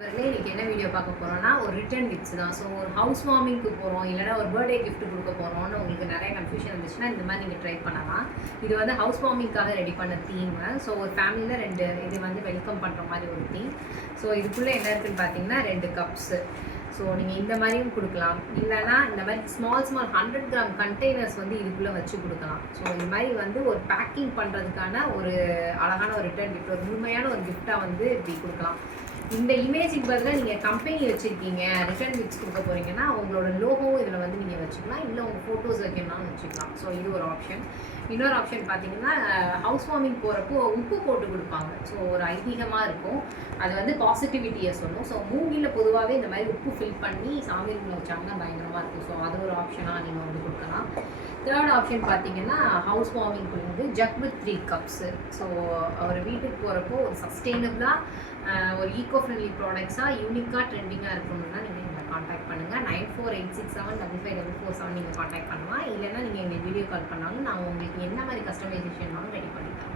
இன்னைக்கு என்ன வீடியோ பார்க்க போறோம்னா ஒரு ரிட்டர்ன் கிஃப்ட்ஸ் தான். ஸோ ஒரு ஹவுஸ் வார்மிங்க்கு போகிறோம், இல்லைனா ஒரு பர்த்டே கிஃப்ட் கொடுக்க போகிறோம்னு உங்களுக்கு நிறைய கன்ஃபியூஷன் இருந்துச்சுன்னா இந்த மாதிரி நீங்கள் ட்ரை பண்ணலாம். இது வந்து ஹவுஸ் வார்மிங்காக ரெடி பண்ண தீம். ஸோ ஒரு ஃபேமிலியில் இது வந்து வெல்கம் பண்ணுற மாதிரி ஒரு தீம். ஸோ இதுக்குள்ளே என்ன இருக்குன்னு பார்த்தீங்கன்னா 2 கப்ஸு. ஸோ நீங்கள் இந்த மாதிரியும் கொடுக்கலாம், இல்லைனா இந்த மாதிரி ஸ்மால் 100 கிராம் கண்டெய்னர்ஸ் வந்து இதுக்குள்ளே வச்சு கொடுக்கலாம். ஸோ இந்த மாதிரி வந்து ஒரு பேக்கிங் பண்ணுறதுக்கான ஒரு அழகான ஒரு ரிட்டர்ன் கிஃப்ட், ஒரு முழுமையான ஒரு கிஃப்டாக வந்து இப்படி கொடுக்கலாம். இந்த இமேஜுக்கு பதிலாக நீங்கள் கம்பெனி வச்சுருக்கீங்க, ரிட்டர்ன் கிஃப்ட்ஸ் கொடுக்க போகிறீங்கன்னா உங்களோட லோகோவும் இதில் வந்து நீங்கள் வச்சுக்கலாம், இல்லை உங்கள் ஃபோட்டோஸ் வைக்கணும்னாலும் வச்சுக்கலாம். ஸோ இது ஒரு ஆப்ஷன். இன்னொரு ஆப்ஷன் பார்த்தீங்கன்னா ஹவுஸ் வார்மிங் போகிறப்போ உப்பு போட்டு கொடுப்பாங்க. ஸோ ஒரு ஐதீகமாக இருக்கும், அது வந்து பாசிட்டிவிட்டியை சொல்லும். ஸோ மூங்கில் பொதுவாகவே இந்த மாதிரி உப்பு ஃபில் பண்ணி சாமி ரூமில் வச்சாங்கன்னா பயங்கரமாக இருக்கும். ஸோ அது ஒரு ஆப்ஷனாக நீங்கள் வந்து கொடுக்கலாம். தேர்ட் ஆப்ஷன் பார்த்தீங்கன்னா ஹவுஸ் வார்மிங் வந்து ஜக் வித் 3 கப்ஸு. ஸோ அவர் வீட்டுக்கு போகிறப்போ ஒரு சஸ்டெயினபிளாக ஒரு ஈக்கோ ஃப்ரெண்ட்லி ப்ராடக்ட்ஸாக யூனிக்காக ட்ரெண்டிங்காக இருக்கணும்னா நீங்கள் எங்களை காண்டாக்ட் பண்ணுங்கள். 9486755447 நீங்கள் காண்டாக்ட் பண்ணலாம். இல்லைன்னா நீங்கள் எங்களுக்கு வீடியோ கால் பண்ணாலும் நான் உங்களுக்கு என்ன மாதிரி கஸ்டமைசேஷன்னாலும் ரெடி பண்ணிக்கலாம்.